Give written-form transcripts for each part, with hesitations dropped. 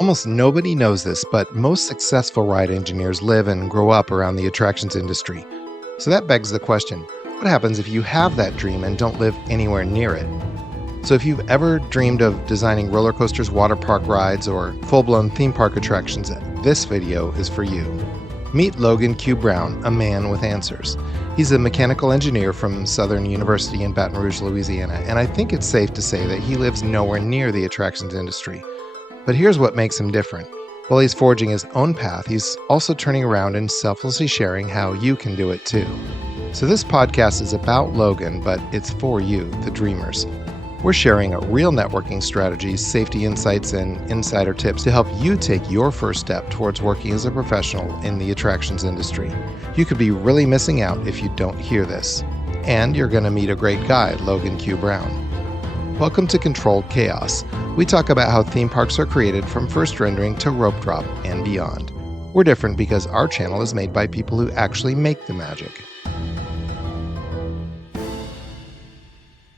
Almost nobody knows this, but most successful ride engineers live and grow up around the attractions industry. So that begs the question, what happens if you have that dream and don't live anywhere near it? So if you've ever dreamed of designing roller coasters, water park rides, or full-blown theme park attractions, this video is for you. Meet Logan Q Brown, a man with answers. He's a mechanical engineer from Southern University in Baton Rouge, Louisiana, and I think it's safe to say that he lives nowhere near the attractions industry. But here's what makes him different. While he's forging his own path, he's also turning around and selflessly sharing how you can do it too. So this podcast is about Logan, but it's for you, the dreamers. We're sharing real networking strategies, safety insights, and insider tips to help you take your first step towards working as a professional in the attractions industry. You could be really missing out if you don't hear this. And you're going to meet a great guy, Logan Q Brown. Welcome to Controlled Chaos. We talk about how theme parks are created from first rendering to rope drop and beyond. We're different because our channel is made by people who actually make the magic.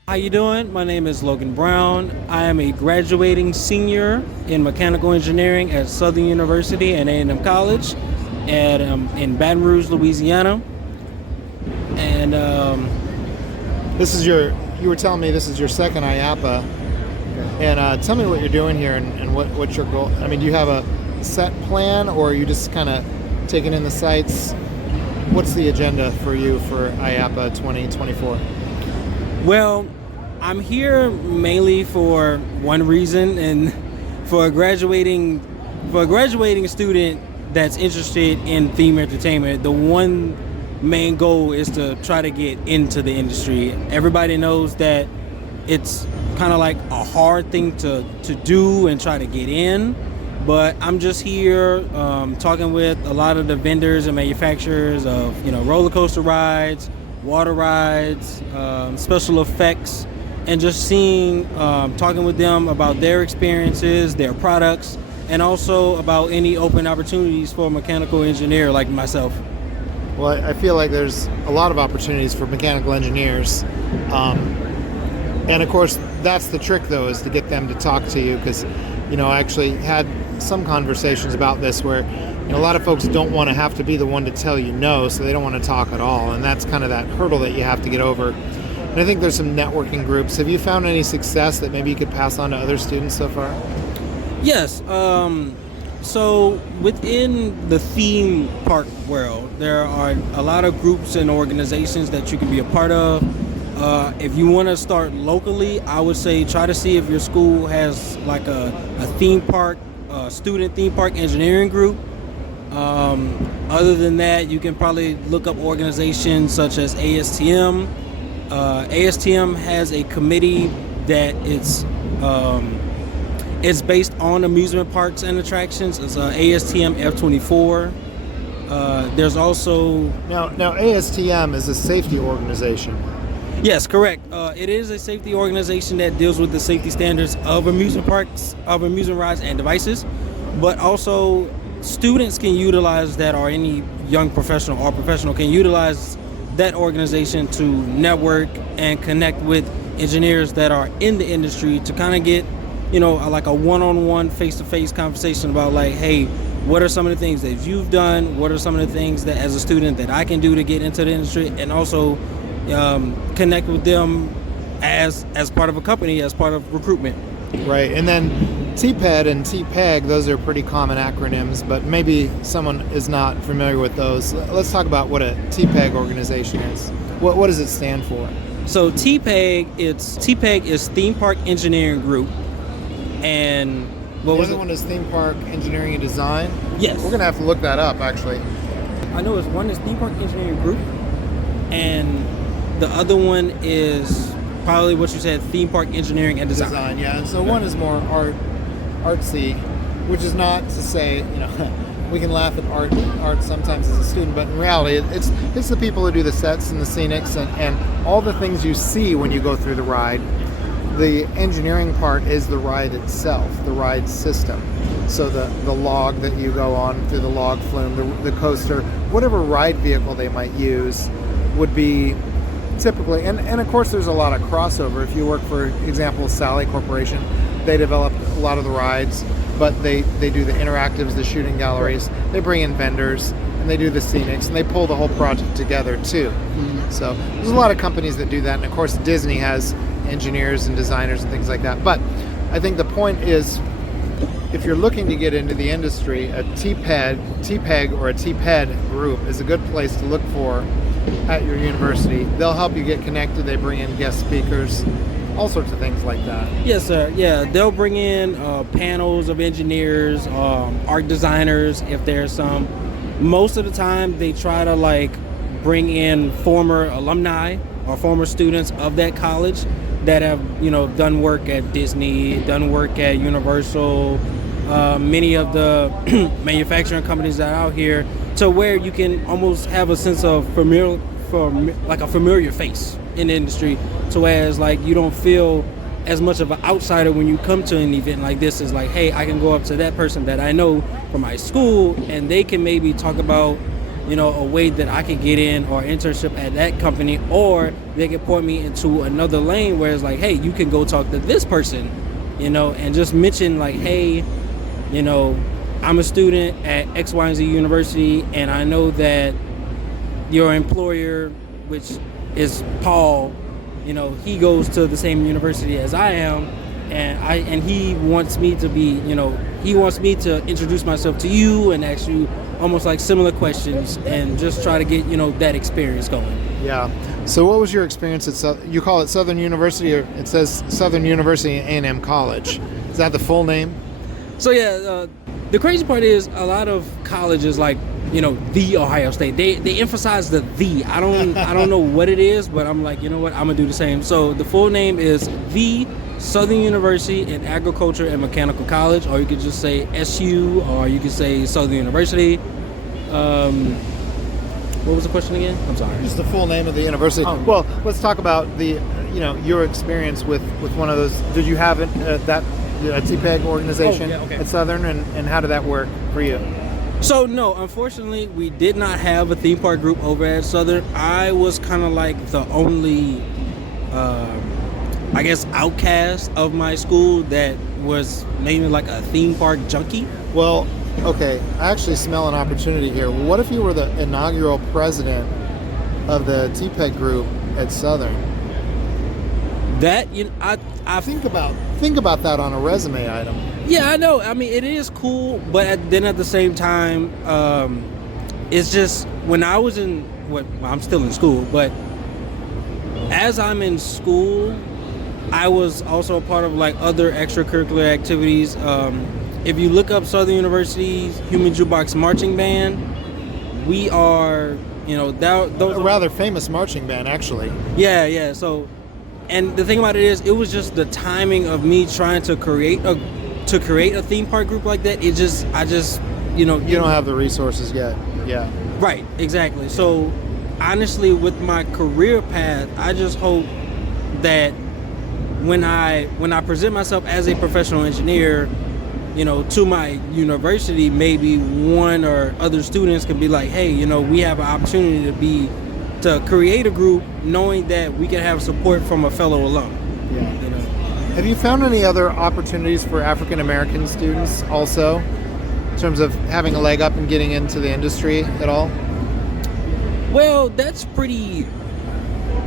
How you doing? My name is Logan Brown. I am a graduating senior in mechanical engineering at Southern University and A&M College in Baton Rouge, Louisiana. And you were telling me this is your second IAPA. And tell me what you're doing here and what's your goal. I mean, do you have a set plan, or are you just kind of taking in the sights? What's the agenda for you for IAPA 2024? Well, I'm here mainly for one reason, and for a graduating student that's interested in theme entertainment, the one main goal is to try to get into the industry. Everybody knows that it's kind of like a hard thing to do and try to get in, but I'm just here talking with a lot of the vendors and manufacturers of roller coaster rides, water rides, special effects, and just talking with them about their experiences, their products, and also about any open opportunities for a mechanical engineer like myself. Well, I feel like there's a lot of opportunities for mechanical engineers. And of course, that's the trick, though, is to get them to talk to you, because, I actually had some conversations about this where a lot of folks don't want to have to be the one to tell you no, so they don't want to talk at all. And that's kind of that hurdle that you have to get over. And I think there's some networking groups. Have you found any success that maybe you could pass on to other students so far? Yes. So within the theme park world, there are a lot of groups and organizations that you can be a part of. If you want to start locally, I would say try to see if your school has like a theme park, student theme park engineering group. Other than that, you can probably look up organizations such as ASTM. ASTM has a committee that it's based on amusement parks and attractions. It's ASTM F24. There's also... Now ASTM is a safety organization. Yes, correct. It is a safety organization that deals with the safety standards of amusement parks, of amusement rides and devices, but also students can utilize that, or any young professional or professional can utilize that organization to network and connect with engineers that are in the industry to kind of get, like a one-on-one, face-to-face conversation about like, hey, what are some of the things that you've done? What are some of the things that as a student that I can do to get into the industry? And also connect with them as part of a company, as part of recruitment. Right, and then TPED and TPEG, those are pretty common acronyms, but maybe someone is not familiar with those. Let's talk about what a TPEG organization is. What does it stand for? So TPEG is Theme Park Engineering Group, and the other one is Theme Park Engineering and Design? Yes. We're going to have to look that up, actually. I know one is Theme Park Engineering Group, and the other one is probably what you said, Theme Park Engineering and Design. Yeah. And so one is more artsy, which is not to say, we can laugh at art sometimes as a student, but in reality, it's the people who do the sets and the scenics and all the things you see when you go through the ride. The engineering part is the ride itself, the ride system. So the log that you go on through the log flume, the coaster, whatever ride vehicle they might use would be typically, and of course there's a lot of crossover. If you work, for example, Sally Corporation, they developed a lot of the rides, but they do the interactives, the shooting galleries. They bring in vendors, and they do the scenics, and they pull the whole project together too. So there's a lot of companies that do that, and of course Disney has engineers and designers and things like that. But I think the point is, if you're looking to get into the industry, a TPEG or a TPED group is a good place to look for at your university. They'll help you get connected. They bring in guest speakers, all sorts of things like that. Yes, sir. Yeah, they'll bring in panels of engineers, art designers, if there's some. Most of the time, they try to like bring in former alumni or former students of that college that have, done work at Disney, done work at Universal, many of the manufacturing companies that are out here, to where you can almost have a sense of familiar face in the industry, so as like you don't feel as much of an outsider when you come to an event like this. Is like, hey, I can go up to that person that I know from my school, and they can maybe talk about a way that I can get in or internship at that company, or they can point me into another lane where it's like, hey, you can go talk to this person, and just mention like, hey, I'm a student at X, Y, and Z university, and I know that your employer, which is Paul, he goes to the same university as I am, and he wants me to be, he wants me to introduce myself to you and ask you almost like similar questions, and just try to get that experience going. Yeah. So what was your experience at you call it Southern University, or it says Southern University A&M College? Is that the full name? So yeah, the crazy part is a lot of colleges like the Ohio State, they emphasize the. I don't know what it is, but I'm like, what, I'm gonna do the same. So the full name is the Southern University in Agriculture and Mechanical College, or you could just say SU, or you could say Southern University. What was the question again? I'm sorry. Just the full name of the university. Oh. Well, let's talk about the your experience with one of those. Did you have that TPEG organization at Southern, and how did that work for you? So no, unfortunately, we did not have a theme park group over at Southern. I was kind of like the only, outcast of my school that was maybe like a theme park junkie. Well, okay, I actually smell an opportunity here. What if you were the inaugural president of the TPEG group at Southern? That I think about that on a resume item. Yeah, I know. I mean, it is cool, but then at the same time, it's just when I was I'm still in school, but as I'm in school, I was also a part of like other extracurricular activities. If you look up Southern University's Human Jukebox Marching Band, we are, those a rather famous marching band, actually. Yeah. So, and the thing about it is, it was just the timing of me trying to create a theme park group like that. You don't have the resources yet. Yeah. Right. Exactly. So, honestly, with my career path, I just hope that when I present myself as a professional engineer, to my university, maybe one or other students can be like, hey, we have an opportunity to create a group, knowing that we can have support from a fellow alum. Yeah. Have you found any other opportunities for African American students also, in terms of having a leg up and getting into the industry at all? Well,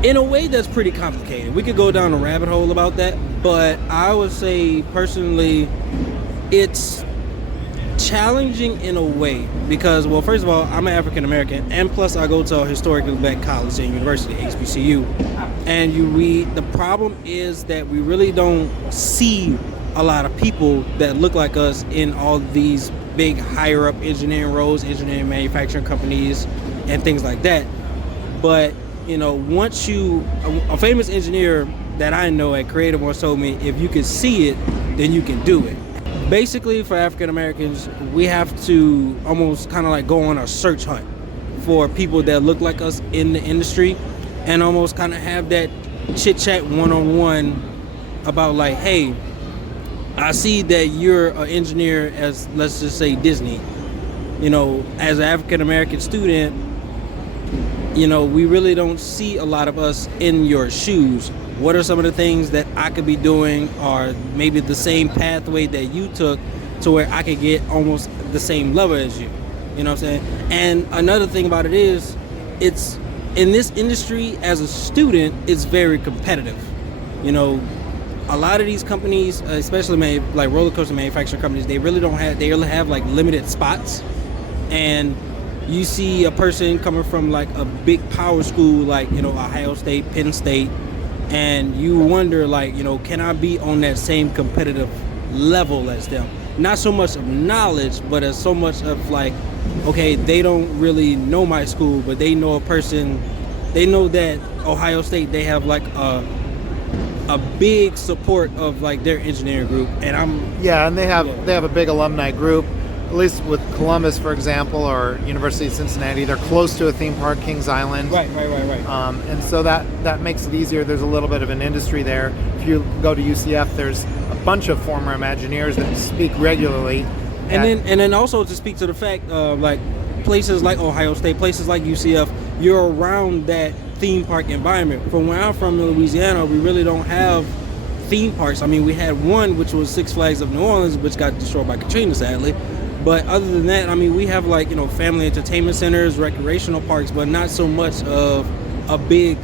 in a way, that's pretty complicated. We could go down a rabbit hole about that, but I would say personally, it's challenging in a way because, well, first of all, I'm an African American, and plus I go to a historically black college and university, HBCU, and the problem is that we really don't see a lot of people that look like us in all these big higher up engineering roles, engineering manufacturing companies, and things like that. But once a famous engineer that I know at Creative once told me, if you can see it, then you can do it. Basically, for African Americans, we have to almost kind of like go on a search hunt for people that look like us in the industry, and almost kind of have that chit chat one-on-one about like, hey, I see that you're an engineer as, let's just say, Disney. As an African American student, we really don't see a lot of us in your shoes. What are some of the things that I could be doing, or maybe the same pathway that you took, to where I could get almost the same level as you. You know what I'm saying? And another thing about it is, it's in this industry as a student, it's very competitive. You know, a lot of these companies, especially like roller coaster manufacturing companies, they really only have like limited spots. And you see a person coming from like a big power school, like, you know, Ohio State, Penn State, and you wonder, like, you know, can I be on that same competitive level as them? Not so much of knowledge, but as so much of like, okay, they don't really know my school, but they know a person. They know that Ohio State, they have like a big support of like their engineering group, and and they have a big alumni group. At least with Columbus, for example, or University of Cincinnati, they're close to a theme park, Kings Island. Right. And so that makes it easier. There's a little bit of an industry there. If you go to UCF, there's a bunch of former Imagineers that speak regularly. And then also to speak to the fact of like places like Ohio State, places like UCF, you're around that theme park environment. From where I'm from in Louisiana, we really don't have theme parks. I mean, we had one, which was Six Flags of New Orleans, which got destroyed by Katrina, sadly. But other than that, I mean, we have like, you know, family entertainment centers, recreational parks, but not so much of a big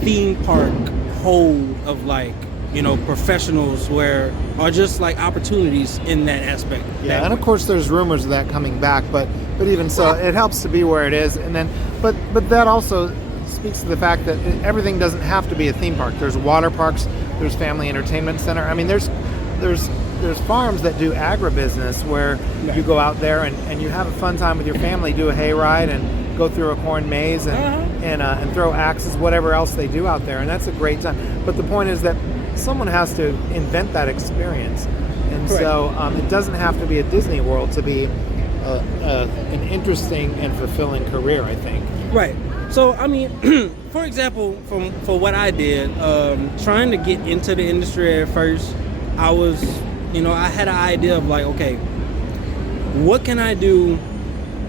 theme park whole of like, you know, professionals or just like opportunities in that aspect. Yeah, and of course there's rumors of that coming back, but even so, it helps to be where it is. And then, but that also speaks to the fact that everything doesn't have to be a theme park. There's water parks, there's family entertainment center. I mean, there's farms that do agribusiness where you go out there and you have a fun time with your family, do a hayride and go through a corn maze and throw axes, whatever else they do out there, and that's a great time. But the point is that someone has to invent that experience, and so it doesn't have to be a Disney World to be an interesting and fulfilling career, I think. Right. So, I mean, for example, for what I did, trying to get into the industry at first, I was, you know, I had an idea of like, okay, what can I do?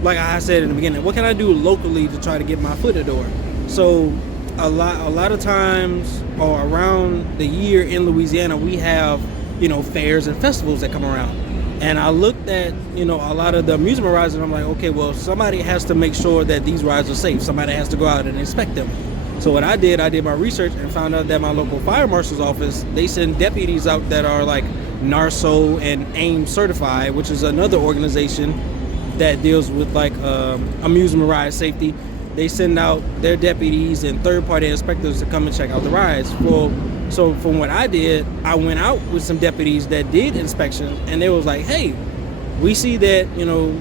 Like I said in the beginning, what can I do locally to try to get my foot in the door? So a lot of times or around the year in Louisiana, we have, you know, fairs and festivals that come around. And I looked at, you know, a lot of the amusement rides and I'm like, okay, well, somebody has to make sure that these rides are safe. Somebody has to go out and inspect them. So what I did my research and found out that my local fire marshal's office, they send deputies out that are like NARSO and AIM certified, which is another organization that deals with like amusement ride safety. They send out their deputies and third-party inspectors to come and check out the rides. Well, so from what I did, I went out with some deputies that did inspections, and they was like, hey, we see that, you know,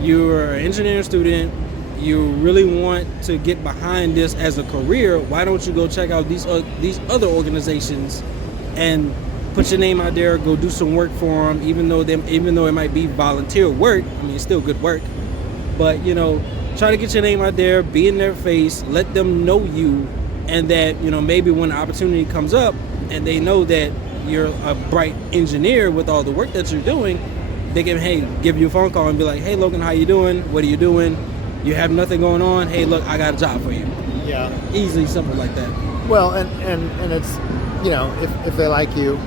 you're an engineering student, you really want to get behind this as a career, why don't you go check out these other organizations and put your name out there, go do some work for them, even though it might be volunteer work. I mean, it's still good work, but, you know, try to get your name out there, be in their face, let them know you, and that, you know, maybe when the opportunity comes up and they know that you're a bright engineer with all the work that you're doing, they can, hey, give you a phone call and be like, hey, Logan, how you doing? What are you doing? You have nothing going on? Hey, look, I got a job for you. Yeah. Easily, simple like that. Well, and it's, you know, if they like you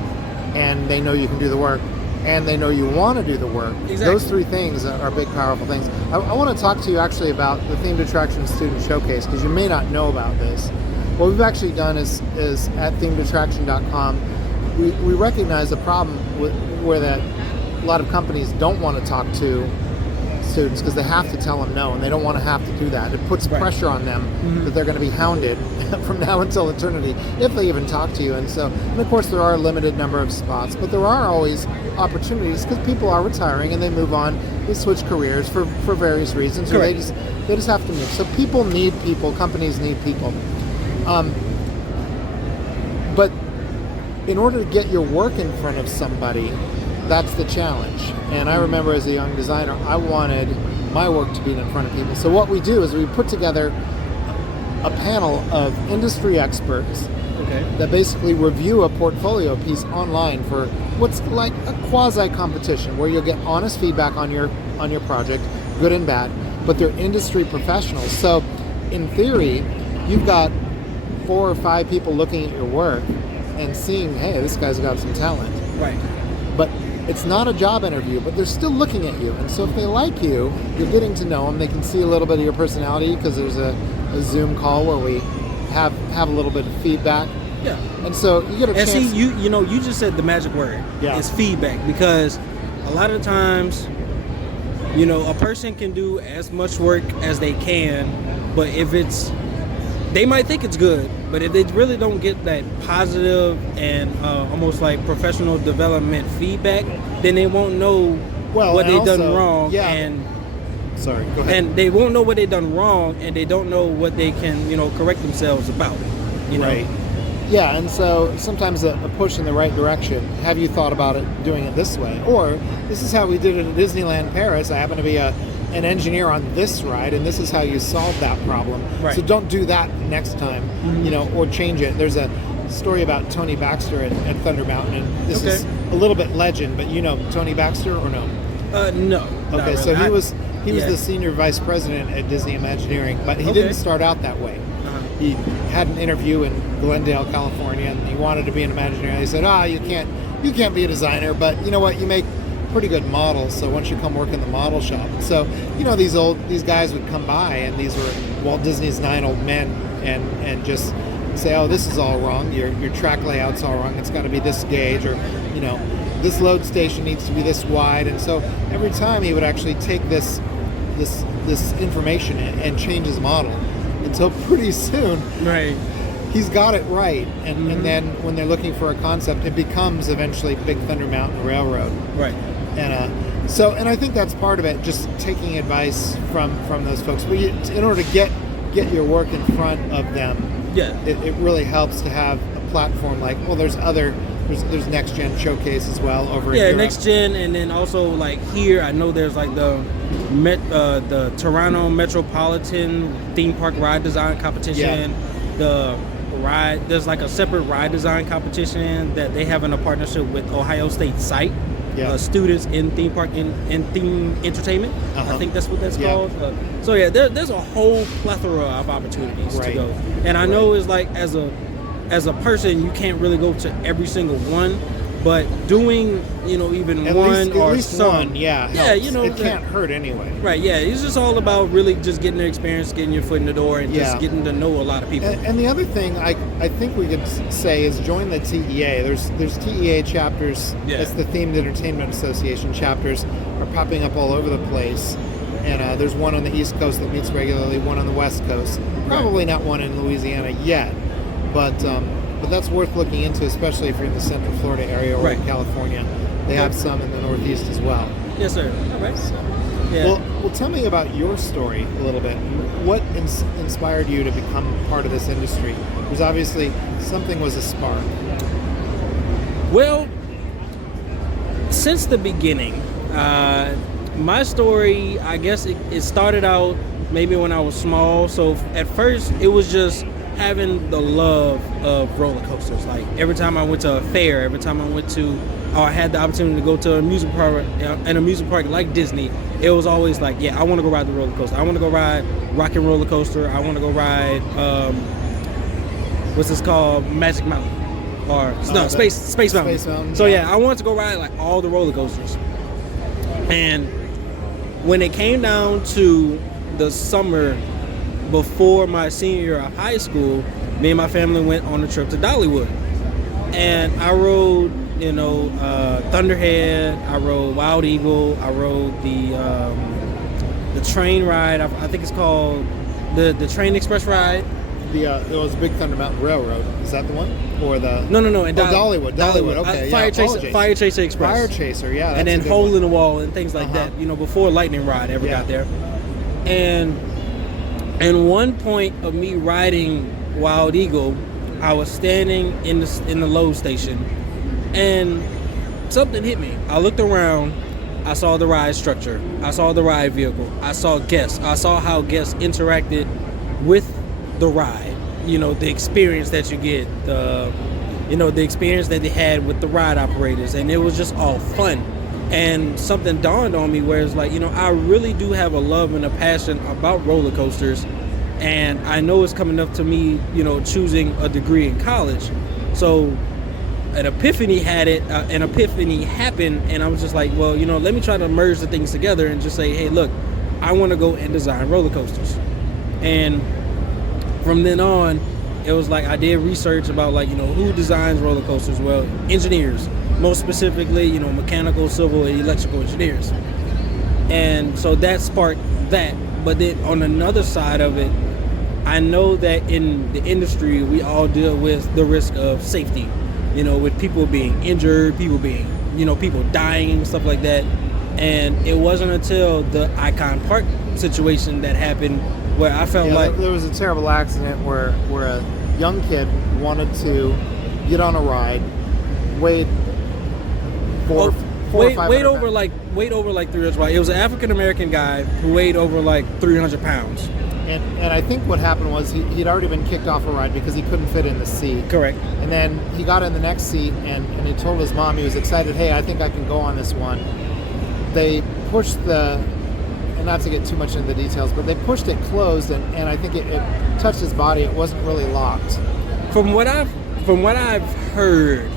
and they know you can do the work, and they know you want to do the work. Exactly. Those three things are big, powerful things. I want to talk to you actually about the Themed Attraction Student Showcase, because you may not know about this. What we've actually done is at themedattraction.com, we recognize a problem where that a lot of companies don't want to talk to students because they have to tell them no, and they don't want to have to do that. It puts pressure on them that they're going to be hounded from now until eternity if they even talk to you. And of course there are a limited number of spots, but there are always opportunities because people are retiring and they move on, they switch careers for various reasons, or they just have to move. So people need people, companies need people. But in order to get your work in front of somebody, that's the challenge. And I remember as a young designer, I wanted my work to be in front of people. So what we do is we put together a panel of industry experts that basically review a portfolio piece online for what's like a quasi-competition where you'll get honest feedback on your project, good and bad, but they're industry professionals. So in theory, you've got 4 or 5 people looking at your work and seeing, hey, this guy's got some talent. Right. But it's not a job interview, but they're still looking at you. And so if they like you, you're getting to know them. They can see a little bit of your personality because there's a Zoom call where we have a little bit of feedback. Yeah. And so you get a chance. And see, you just said the magic word. Yeah. It's feedback, because a lot of times, a person can do as much work as they can, but they might think it's good, but if they really don't get that positive and almost like professional development feedback, then they won't know what they've done wrong. Yeah. And sorry, go ahead. And they won't know what they've done wrong, and they don't know what they can, correct themselves about. Right. Yeah, and so sometimes a push in the right direction. Have you thought about doing it this way? Or this is how we did it at Disneyland Paris. I happen to be an engineer on this ride, and this is how you solve that problem. Right. So don't do that next time, or change it. There's a story about Tony Baxter at Thunder Mountain, and this is a little bit legend, but you know Tony Baxter or no? No. Okay, really. so he was the senior vice president at Disney Imagineering, but he didn't start out that way. He had an interview in Glendale, California, and he wanted to be an Imagineer. They said, you can't be a designer, but you know what, you make pretty good models, so why don't you come work in the model shop? And so, these guys would come by, and these were Walt Disney's 9 old men, and just say, oh, this is all wrong, your track layout's all wrong, it's got to be this gauge, or, this load station needs to be this wide. And so every time he would actually take this information and change his model. Until pretty soon, right, he's got it right, and then when they're looking for a concept, it becomes eventually Big Thunder Mountain Railroad. Right. And I think that's part of it, just taking advice from those folks. But in order to get your work in front of them, it really helps to have a platform like, well, there's Next Gen Showcase as well over in Europe. Next Gen, and then also like here, I know there's like the Toronto Metropolitan Theme Park Ride Design Competition. There's like a separate ride design competition that they have in a partnership with Ohio State Site. Students in theme park in theme entertainment. I think that's what that's called. There's a whole plethora of opportunities to go. And I know it's like as a person, you can't really go to every single one, but doing, even at one least, or at least some, one, helps. It can't hurt anyway. Right, it's just all about really just getting the experience, getting your foot in the door, and just getting to know a lot of people. And the other thing I think we could say is join the TEA. There's TEA chapters. It's the Themed Entertainment Association chapters are popping up all over the place. And there's one on the East Coast that meets regularly, one on the West Coast. Probably not one in Louisiana yet. But that's worth looking into, especially if you're in the Central Florida area or in California. They have some in the Northeast as well. Yes, sir. All right. Well, tell me about your story a little bit. What inspired you to become part of this industry? Because obviously something was a spark. Well, since the beginning, my story, I guess it started out maybe when I was small. So at first, it was just having the love of roller coasters. Like every time I went to a fair, every time I had the opportunity to go to an amusement park like Disney, it was always like, I want to go ride the roller coaster. I want to go ride Rockin' Roller Coaster. I want to go ride what's this called, Magic Mountain, or Space Mountain. Space Mountain. So I wanted to go ride like all the roller coasters. And when it came down to the summer before my senior year of high school, me and my family went on a trip to Dollywood, and I rode, Thunderhead. I rode Wild Eagle. I rode the train ride. I think it's called the Train Express ride. It was Big Thunder Mountain Railroad. Is that the one? Or the No. Dollywood. Okay. Fire Chaser Express. Fire Chaser. Yeah. And then Hole in the Wall and things like that. Before Lightning Rod ever got there. And one point of me riding Wild Eagle, I was standing in the load station, and something hit me. I looked around. I saw the ride structure. I saw the ride vehicle. I saw guests. I saw how guests interacted with the ride. The experience that you get. The experience that they had with the ride operators, and it was just all fun. And something dawned on me where it's like, I really do have a love and a passion about roller coasters. And I know it's coming up to me, choosing a degree in college. So an epiphany happened, and I was just like, well, let me try to merge the things together and just say, hey, look, I want to go and design roller coasters. And from then on, it was like I did research about who designs roller coasters. Well, engineers, most specifically, mechanical, civil, and electrical engineers. And so that sparked that. But then on another side of it, I know that in the industry, we all deal with the risk of safety, with people being injured, people dying and stuff like that. And it wasn't until the Icon Park situation that happened where I felt like there was a terrible accident where a young kid wanted to get on a ride, weighed over 300 pounds. It was an African American guy who weighed over 300 pounds. And I think what happened was he'd already been kicked off a ride because he couldn't fit in the seat. Correct. And then he got in the next seat and he told his mom he was excited, hey, I think I can go on this one. They pushed and not to get too much into the details, but they pushed it closed and I think it touched his body. It wasn't really locked. From what I've heard,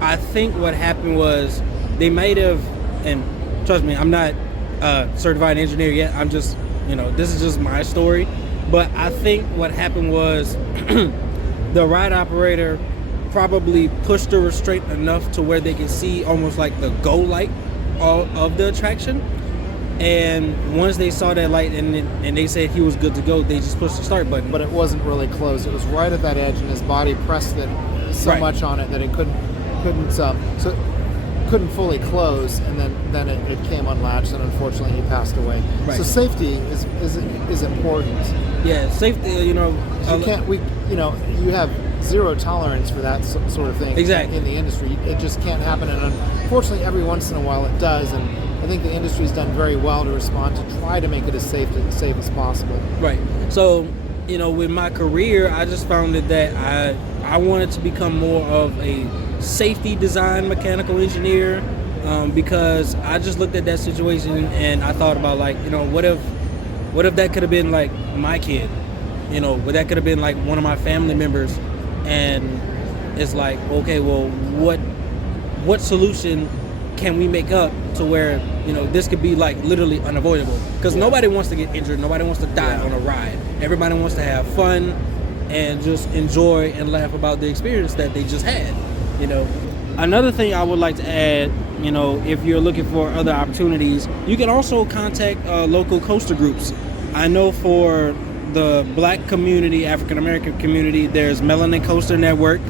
I think what happened was they might have, and trust me, I'm not a certified engineer yet. I'm just, this is just my story. But I think what happened was the ride operator probably pushed the restraint enough to where they could see almost like the go light of the attraction. And once they saw that light and they said he was good to go, they just pushed the start button. But it wasn't really closed. It was right at that edge, and his body pressed it so much on it that it couldn't fully close, and then it came unlatched, and unfortunately he passed away. Right. So safety is important. Yeah, safety. You have zero tolerance for that sort of thing. Exactly. In the industry, it just can't happen, and unfortunately, every once in a while it does. And I think the industry's done very well to respond to try to make it as safe as possible. Right. So, with my career, I just found that I wanted to become more of a safety design mechanical engineer, because I just looked at that situation and I thought about what if that could have been my kid, what that could have been one of my family members, and it's okay, well, what solution can we make up to where this could be literally unavoidable, because nobody wants to get injured, nobody wants to die on a ride, everybody wants to have fun and just enjoy and laugh about the experience that they just had. Another thing I would like to add, if you're looking for other opportunities, you can also contact local coaster groups. I know for the Black community, African American community, there's Melanin Coaster Network.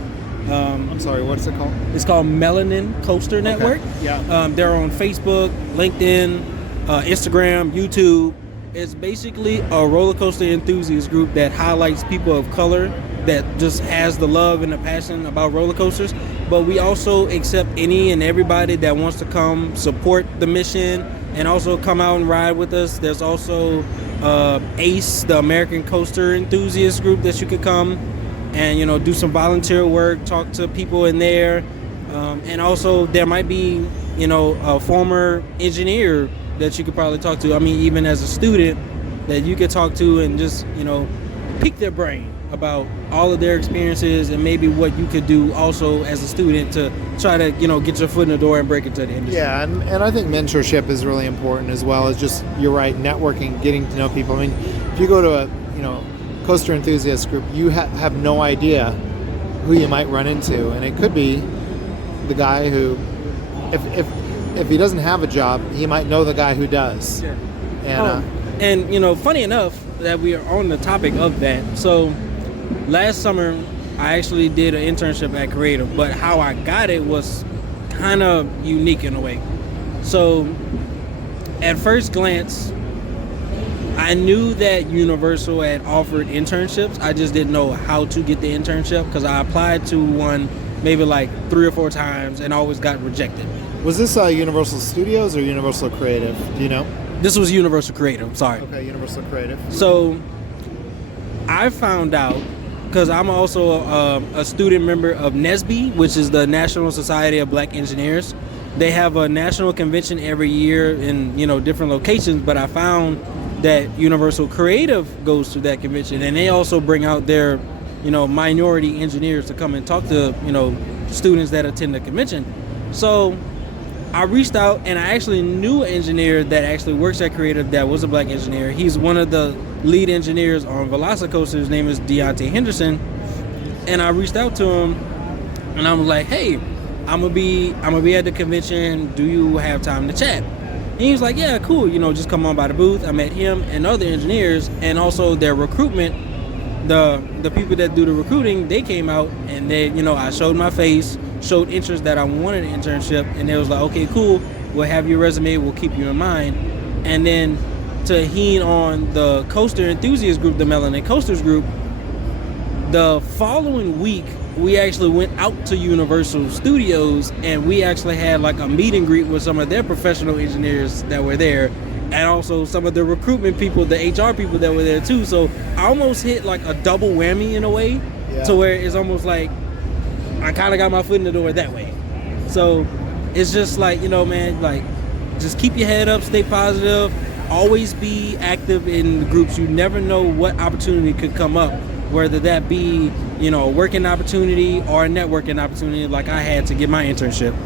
I'm sorry, what's it called? It's called Melanin Coaster Network. Yeah. They're on Facebook, LinkedIn, Instagram, YouTube. It's basically a roller coaster enthusiast group that highlights people of color that just has the love and the passion about roller coasters. But we also accept any and everybody that wants to come support the mission and also come out and ride with us. There's also ACE, the American Coaster Enthusiast group, that you could come and do some volunteer work, talk to people in there, and also there might be a former engineer that you could probably talk to. I mean, even as a student, that you could talk to and just pick their brain about all of their experiences and maybe what you could do also as a student to try to get your foot in the door and break into the industry. Yeah, and I think mentorship is really important, as well as just, you're right, networking, getting to know people. I mean, if you go to a coaster enthusiast group, you have no idea who you might run into, and it could be the guy who, if he doesn't have a job, he might know the guy who does. Sure. And funny enough that we are on the topic of that. So last summer, I actually did an internship at Creative, but how I got it was kind of unique in a way. So at first glance, I knew that Universal had offered internships. I just didn't know how to get the internship, because I applied to one maybe 3 or 4 times and always got rejected. Was this Universal Studios or Universal Creative? Do you know? This was Universal Creative, sorry. Okay, Universal Creative. So I found out, because I'm also a student member of NSBE, which is the National Society of Black Engineers. They have a national convention every year in different locations, but I found that Universal Creative goes to that convention, and they also bring out their minority engineers to come and talk to students that attend the convention. So I reached out, and I actually knew an engineer that actually works at Creative that was a black engineer. He's one of the lead engineers on Velocicoaster. His name is Deontay Henderson. And I reached out to him, and I was like, hey, I'm gonna be at the convention. Do you have time to chat? And he was like, yeah, cool. Just come on by the booth. I met him and other engineers, and also their recruitment. The people that do the recruiting, they came out, and they, I showed my face, showed interest that I wanted an internship, and they was like, okay, cool. We'll have your resume. We'll keep you in mind. And then to hone on the coaster enthusiast group, the Melanin Coasters group, the following week, we actually went out to Universal Studios, and we actually had like a meet and greet with some of their professional engineers that were there, and also some of the recruitment people, the HR people that were there too. So I almost hit like a double whammy in a way, to where it's almost like I kind of got my foot in the door that way. So it's just like, man, like just keep your head up, stay positive, always be active in the groups. You never know what opportunity could come up, whether that be, a working opportunity or a networking opportunity like I had to get my internship.